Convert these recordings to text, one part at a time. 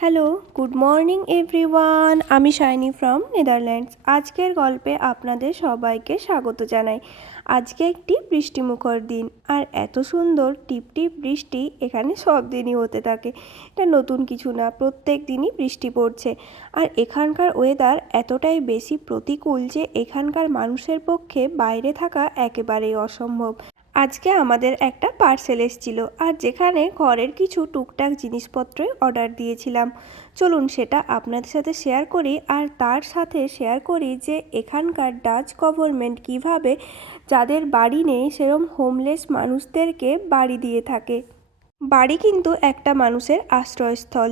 Hello, good morning everyone. আমি shiny from Netherlands. আজকের গল্পে আপনাদের সবাইকে স্বাগত জানাই। আজকে একটি বৃষ্টিমুখর দিন, আর এত সুন্দর টিপটিপ বৃষ্টি এখানে সব দিনই হতে থাকে। এটা নতুন কিছু না, প্রত্যেক দিনই বৃষ্টি পড়ছে। আর এখানকার ওয়েদার এতটাই বেশি প্রতিকূল যে এখানকার মানুষের পক্ষে বাইরে থাকা একেবারেই অসম্ভব। আজকে আমাদের একটা পার্সেল এসেছিল, আর যেখানে ঘরের কিছু টুকটাক জিনিসপত্রই অর্ডার দিয়েছিলাম। চলুন সেটা আপনাদের সাথে শেয়ার করি, আর তার সাথে শেয়ার করি যে এখানকার ডাচ গভর্নমেন্ট কিভাবে যাদের বাড়ি নেই সেরকম হোমলেস মানুষদেরকে বাড়ি দিয়ে থাকে। বাড়ি কিন্তু একটা মানুষের আশ্রয়স্থল।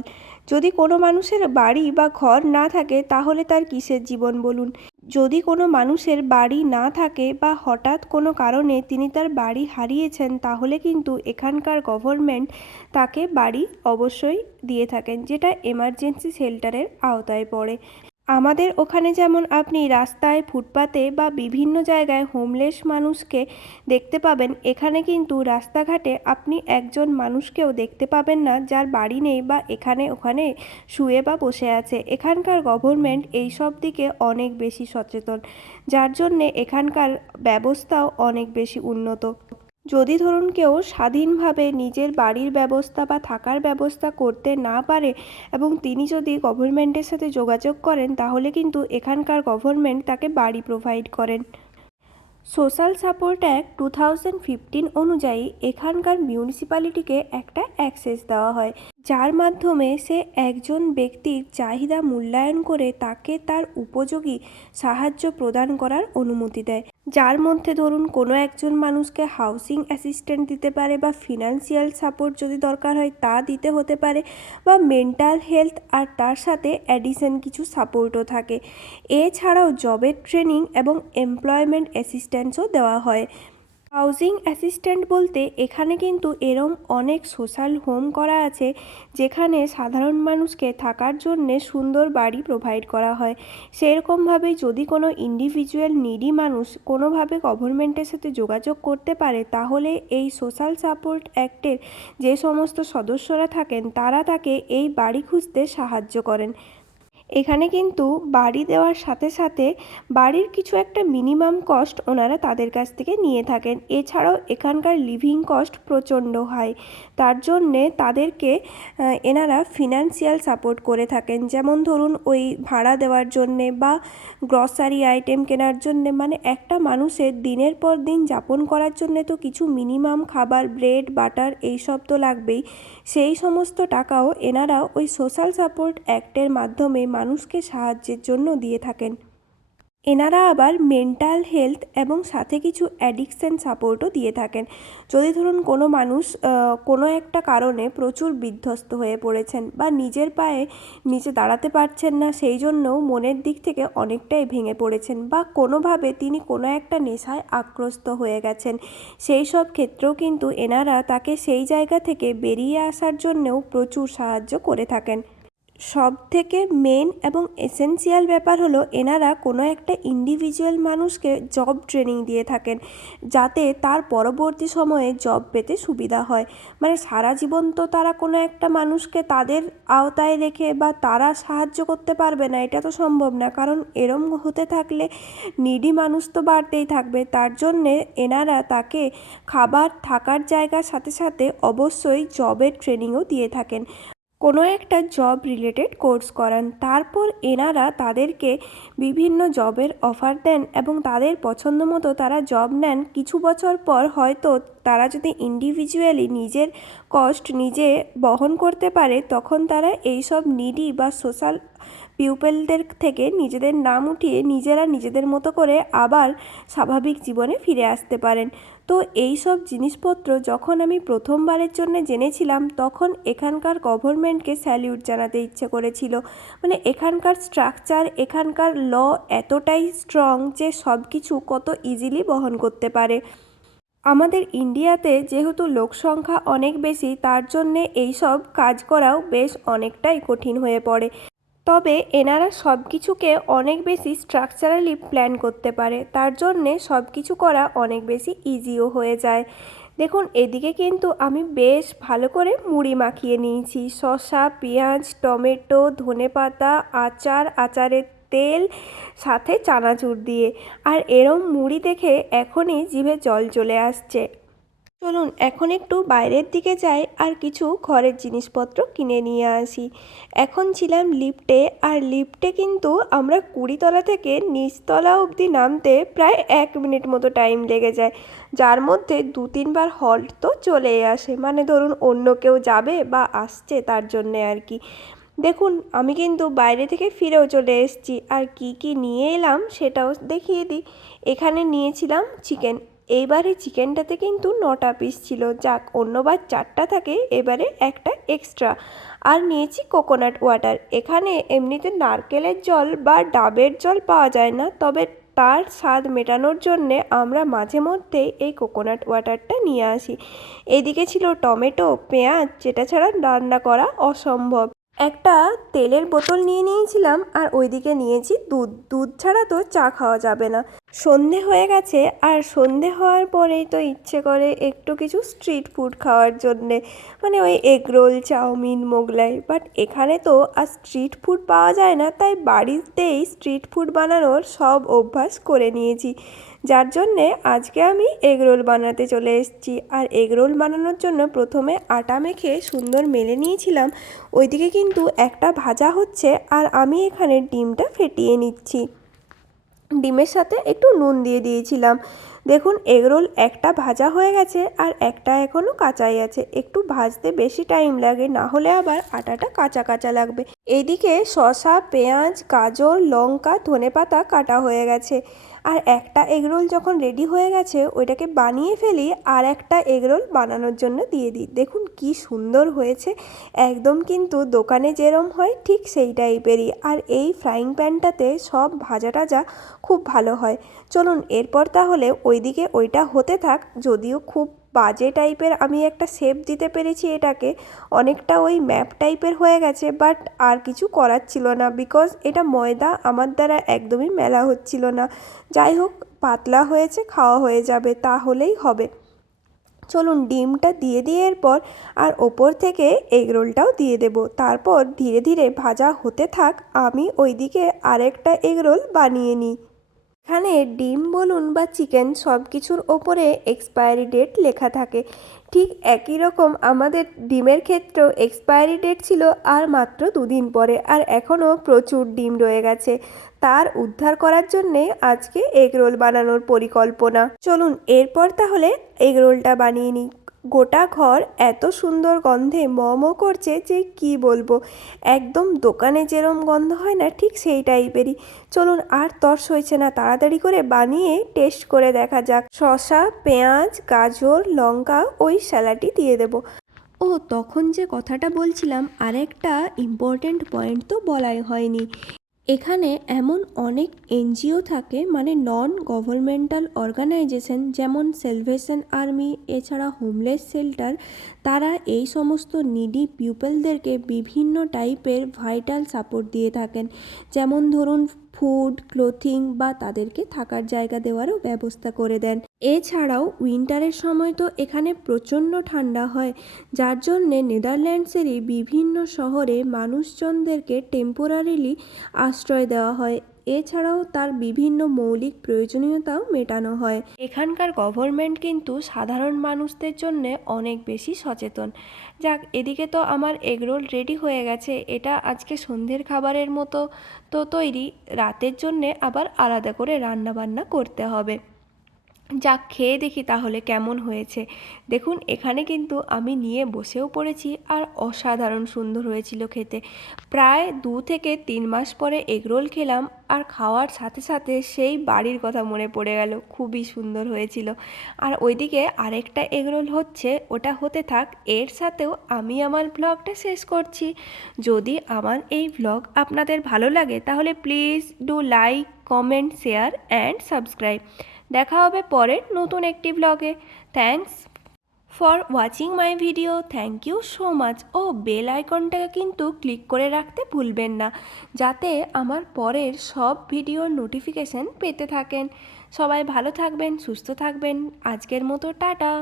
যদি কোনো মানুষের বাড়ি বা ঘর না থাকে তাহলে তার কিসের জীবন বলুন। যদি কোনো মানুষের বাড়ি না থাকে বা হঠাৎ কোনো কারণে তিনি তার বাড়ি হারিয়েছেন, তাহলে কিন্তু এখানকার গভর্নমেন্ট তাকে বাড়ি অবশ্যই দিয়ে থাকেন, যেটা এমার্জেন্সি শেল্টারের আওতায় পড়ে। আমাদের ওখানে যেমন আপনি রাস্তায়, ফুটপাতে বা বিভিন্ন জায়গায় হোমলেস মানুষকে দেখতে পাবেন, এখানে কিন্তু রাস্তাঘাটে আপনি একজন মানুষকেও দেখতে পাবেন না যার বাড়ি নেই বা এখানে ওখানে শুয়ে বা বসে আছে। এখানকার গভর্নমেন্ট এই সব দিকে অনেক বেশি সচেতন, যার জন্যে এখানকার ব্যবস্থাও অনেক বেশি উন্নত। যদি ধরুন কেউ স্বাধীনভাবে নিজের বাড়ির ব্যবস্থা বা থাকার ব্যবস্থা করতে না পারে এবং তিনি যদি গভর্নমেন্টের সাথে যোগাযোগ করেন, তাহলে কিন্তু এখানকার গভর্নমেন্ট তাকে বাড়ি প্রোভাইড করেন। সোশ্যাল সাপোর্ট অ্যাক্ট 2015 অনুযায়ী এখানকার মিউনিসিপ্যালিটিকে একটা অ্যাক্সেস দেওয়া হয়, যার মাধ্যমে সে একজন ব্যক্তির চাহিদা মূল্যায়ন করে তাকে তার উপযোগী সাহায্য প্রদান করার অনুমতি দেয়। যার মধ্যে ধরুন কোনো একজন মানুষকে হাউসিং অ্যাসিস্ট্যান্ট দিতে পারে, বা ফিনান্সিয়াল সাপোর্ট যদি দরকার হয় তা দিতে হতে পারে, বা মেন্টাল হেলথ, আর তার সাথে অ্যাডিশন কিছু সাপোর্টও থাকে। এছাড়াও জবের ট্রেনিং এবং এমপ্লয়মেন্ট অ্যাসিস্ট্যান্সও দেওয়া হয়। হাউজিং অ্যাসিস্ট্যান্ট বলতে এখানে কিন্তু এরম অনেক সোশ্যাল হোম করা আছে, যেখানে সাধারণ মানুষকে থাকার জন্যে সুন্দর বাড়ি প্রোভাইড করা হয়। সেরকমভাবেই যদি কোনো ইন্ডিভিজুয়াল নিডি মানুষ কোনোভাবে গভর্নমেন্টের সাথে যোগাযোগ করতে পারে, তাহলে এই সোশ্যাল সাপোর্ট অ্যাক্টের যে সমস্ত সদস্যরা থাকেন তারা তাকে এই বাড়ি খুঁজতে সাহায্য করেন। এখানে কিন্তু বাড়ি দেওয়ার সাথে সাথে বাড়ির কিছু একটা মিনিমাম কস্ট ওনারা তাদের কাছ থেকে নিয়ে থাকেন। এছাড়াও এখানকার লিভিং কস্ট প্রচণ্ড হাই, তার জন্যে তাদেরকে এনারা ফিনান্সিয়াল সাপোর্ট করে থাকেন। যেমন ধরুন ওই ভাড়া দেওয়ার জন্যে বা গ্রসারি আইটেম কেনার জন্যে, মানে একটা মানুষের দিনের পর দিন যাপন করার জন্যে তো কিছু মিনিমাম খাবার, ব্রেড বাটার এইসব তো লাগবেই। সেই সমস্ত টাকাও এনারা ওই সোশ্যাল সাপোর্ট অ্যাক্টের মাধ্যমে মানুষকে সাহায্যের জন্য দিয়ে থাকেন। এনারা আবার মেন্টাল হেলথ এবং সাথে কিছু অ্যাডিকশন সাপোর্টও দিয়ে থাকেন। যদি ধরুন কোনো মানুষ কোনো একটা কারণে প্রচুর বিধ্বস্ত হয়ে পড়েছেন বা নিজের পায়ে নিজে দাঁড়াতে পারছেন না, সেই জন্যও মনের দিক থেকে অনেকটাই ভেঙে পড়েছেন, বা কোনোভাবে তিনি কোনো একটা নেশায় আক্রস্ত হয়ে গেছেন, সেই সব ক্ষেত্রেও কিন্তু এনারা তাকে সেই জায়গা থেকে বেরিয়ে আসার জন্যেও প্রচুর সাহায্য করে থাকেন। সব থেকে মেন এবং এসেনশিয়াল ব্যাপার হলো এনারা কোনো একটা ইন্ডিভিজুয়াল মানুষকে জব ট্রেনিং দিয়ে থাকেন, যাতে তার পরবর্তী সময়ে জব পেতে সুবিধা হয়। মানে সারা জীবন তো তারা কোনো একটা মানুষকে তাদের আওতায় রেখে বা তারা সাহায্য করতে পারবে না, এটা তো সম্ভব না, কারণ এরম হতে থাকলে নিডি মানুষ তো বাড়তেই থাকবে। তার জন্যে এনারা তাকে খাবার, থাকার জায়গার সাথে সাথে অবশ্যই জবের ট্রেনিংও দিয়ে থাকেন, কোনো একটা জব রিলেটেড কোর্স করান। তারপর এনারা তাদেরকে বিভিন্ন জবের অফার দেন এবং তাদের পছন্দ মতো তারা জব নেন। কিছু বছর পর হয়তো তারা যদি ইন্ডিভিজুয়ালি নিজের কস্ট নিজে বহন করতে পারে, তখন তারা এইসব নিডি বা সোশ্যাল পিউপেলদের থেকে নিজেদের নাম উঠিয়ে নিজেরা নিজেদের মতো করে আবার স্বাভাবিক জীবনে ফিরে আসতে পারেন। তো এই সব জিনিসপত্র যখন আমি প্রথমবারের জন্য জেনেছিলাম, তখন এখানকার গভর্নমেন্টকে স্যালিউট জানাতে ইচ্ছে করেছিল। মানে এখানকার স্ট্রাকচার, এখানকার ল এতটাই স্ট্রং যে সব কিছু কত ইজিলি বহন করতে পারে। আমাদের ইন্ডিয়াতে যেহেতু লোকসংখ্যা অনেক বেশি, তার জন্যে এইসব কাজ করাও বেশ অনেকটাই কঠিন হয়ে পড়ে। তবে এনারা সব কিছুকে অনেক বেশি স্ট্রাকচারালি প্ল্যান করতে পারে, তার জন্যে সব কিছু করা অনেক বেশি ইজিও হয়ে যায়। দেখুন এদিকে কিন্তু আমি বেশ ভালো করে মুড়ি মাখিয়ে নিয়েছি, শসা, পেঁয়াজ, টমেটো, ধনেপাতা, আচার, আচারের তেল, সাথে চানাচুর দিয়ে। আর এরম মুড়ি দেখে এখনই জিভে জল চলে আসছে। চলুন এখন একটু বাইরের দিকে যাই আর কিছু ঘরের জিনিসপত্র কিনে নিয়ে আসি। এখন ছিলাম লিফটে, আর লিফটে কিন্তু আমরা 20তলা থেকে নিচতলা অবধি নামতে প্রায় 1 মিনিট মতো টাইম লেগে যায়, যার মধ্যে 2-3বার হল্ট তো চলেই আসে, মানে ধরুন অন্য কেউ যাবে বা আসছে তার জন্যে আর কি। দেখুন আমি কিন্তু বাইরে থেকে ফিরেও চলে এসেছি, আর কি কি নিয়ে এলাম সেটাও দেখিয়ে দিই। এখানে নিয়েছিলাম চিকেন। এইবারে চিকেনটাতে কিন্তু 9টা পিস ছিল, যাক অন্যবার 4টা থাকে, এবারে একটা এক্সট্রা। আর নিয়েছি কোকোনাট ওয়াটার। এখানে এমনিতে নারকেলের জল বা ডাবের জল পাওয়া যায় না, তবে তার স্বাদ মেটানোর জন্যে আমরা মাঝে মধ্যেই এই কোকোনাট ওয়াটারটা নিয়ে আসি। এদিকে ছিল টমেটো, পেঁয়াজ, যেটা ছাড়া রান্না করা অসম্ভব। একটা তেলের বোতল নিয়ে নিয়েছিলাম, আর ওইদিকে নিয়েছি দুধ। দুধ ছাড়া তো চা খাওয়া যাবে না। সন্ধে হয়ে গেছে, আর সন্ধে হওয়ার পরেই তো ইচ্ছে করে একটু কিছু স্ট্রিট ফুড খাওয়ার জন্যে, মানে ওই এগরোল, চাউমিন, মোগলাই। বাট এখানে তো আর স্ট্রিট ফুড পাওয়া যায় না, তাই বাড়িতেই স্ট্রিট ফুড বানানোর সব অভ্যাস করে নিয়েছি, যার জন্যে আজকে আমি এগরোল বানাতে চলে এসেছি। আর এগরোল বানানোর জন্য প্রথমে আটা মেখে সুন্দর মেলে নিয়েছিলাম। ওইদিকে কিন্তু একটা ভাজা হচ্ছে, আর আমি এখানে ডিমটা ফেটিয়ে নিচ্ছি। ডিমের সাথে একটু নুন দিয়ে দিয়েছিলাম। দেখুন এগরোল একটা ভাজা হয়ে গেছে, আর একটা এখনও কাঁচাই আছে। একটু ভাজতে বেশি টাইম লাগে, না হলে আবার আটাটা কাঁচা কাঁচা লাগবে। এইদিকে শসা, পেঁয়াজ, গাজর, লঙ্কা, ধনেপাতা কাটা হয়ে গেছে। আর একটা এগরোল যখন রেডি হয়ে গেছে, ওইটাকে বানিয়ে ফেলি, আর একটা এগরোল বানানোর জন্য দিয়ে দিই। দেখুন কি সুন্দর হয়েছে, একদম কিন্তু দোকানে যেরম হয় ঠিক সেই টাইপেরই। আর এই ফ্রাইং প্যানটাতে সব ভাজা টাজা খুব ভালো হয়। চলুন এরপর তাহলে ওইদিকে ওইটা হতে থাক। যদিও খুব বাজে টাইপের আমি একটা শেপ দিতে পেরেছি এটাকে, অনেকটা ওই ম্যাপ টাইপের হয়ে গেছে, বাট আর কিছু করার ছিল না, বিকজ এটা ময়দা আমার দ্বারা একদমই মেলা হচ্ছিল না। যাই হোক, পাতলা হয়েছে, খাওয়া হয়ে যাবে, তাহলেই হবে। চলুন ডিমটা দিয়ে দিয়ে এরপর আর ওপর থেকে এগরোলটাও দিয়ে দেব। তারপর ধীরে ধীরে ভাজা হতে থাক, আমি ওইদিকে আরেকটা এগরোল বানিয়ে নিই। এখানে ডিম বলুন বা চিকেন, সব কিছুর ওপরে এক্সপায়ারি ডেট লেখা থাকে। ঠিক একই রকম আমাদের ডিমের ক্ষেত্রেও এক্সপায়ারি ডেট ছিল আর মাত্র 2 দিন পরে, আর এখনও প্রচুর ডিম রয়ে গেছে। তার উদ্ধার করার জন্যে আজকে এগরোল বানানোর পরিকল্পনা। চলুন এরপর তাহলে এগরোলটা বানিয়ে নিই। গোটা ঘর এত সুন্দর গন্ধে ম ম করছে যে কি বলবো, একদম দোকানে যেরম গন্ধ হয় না ঠিক সেই টাইপেরই। চলুন আর তর সইছে না, তাড়াতাড়ি করে বানিয়ে টেস্ট করে দেখা যাক। শসা, পেঁয়াজ, গাজর, লঙ্কা ওই স্যালাডটি দিয়ে দেব। ও তখন যে কথাটা বলছিলাম, আরেকটা ইম্পর্ট্যান্ট পয়েন্ট তো বলাই হয়নি। এখানে এমন অনেক এনজিও থাকে, মানে নন গভর্নমেন্টাল অর্গানাইজেশন, যেমন সেলভেশন আর্মি, এছাড়া হোমলেস শেল্টার। তারা এই সমস্ত নিডি পিপলদেরকে বিভিন্ন টাইপের ভাইটাল সাপোর্ট দিয়ে থাকেন, যেমন ধরুন ফুড, ক্লোথিং বা তাদেরকে থাকার জায়গা দেওয়ারও ব্যবস্থা করে দেন। এছাড়াও উইন্টারের সময় তো এখানে প্রচণ্ড ঠান্ডা হয়, যার জন্যে নেদারল্যান্ডসেরই বিভিন্ন শহরে মানুষজনদেরকে টেম্পোরারিলি আশ্রয় দেওয়া হয়। এছাড়াও তার বিভিন্ন মৌলিক প্রয়োজনীয়তাও মেটানো হয়। এখানকার গভর্নমেন্ট কিন্তু সাধারণ মানুষদের জন্য অনেক বেশি সচেতন। যাক, এদিকে তো আমার এগরোল রেডি হয়ে গেছে। এটা আজকে সন্ধ্যের খাবারের মতো তো তৈরি, রাতের জন্যে আবার আলাদা করে রান্না বান্না করতে হবে। যাক, খেয়ে দেখি তাহলে কেমন হয়েছে। দেখুন এখানে কিন্তু আমি নিয়ে বসেও পড়েছি, আর অসাধারণ সুন্দর হয়েছিল খেতে। প্রায় 2 থেকে 3 মাস পরে এগরোল খেলাম, আর খাওয়ার সাথে সাথে সেই বাড়ির কথা মনে পড়ে গেল। খুবই সুন্দর হয়েছিল। আর ওইদিকে আরেকটা এগরোল হচ্ছে, ওটা হতে থাক। এর সাথেও আমি আমার ব্লগটা শেষ করছি। যদি আমার এই ব্লগ আপনাদের ভালো লাগে তাহলে please do like, comment, share and subscribe. দেখা হবে পরের নতুন একটি ব্লগে। Thanks for watching my video. Thank you so much. ও বেল আইকনটাকে কিন্তু ক্লিক করে রাখতে ভুলবেন না, যাতে আমার পরের সব ভিডিওর নোটিফিকেশন পেতে থাকেন। সবাই ভালো থাকবেন, সুস্থ থাকবেন। আজকের মতো টাটা।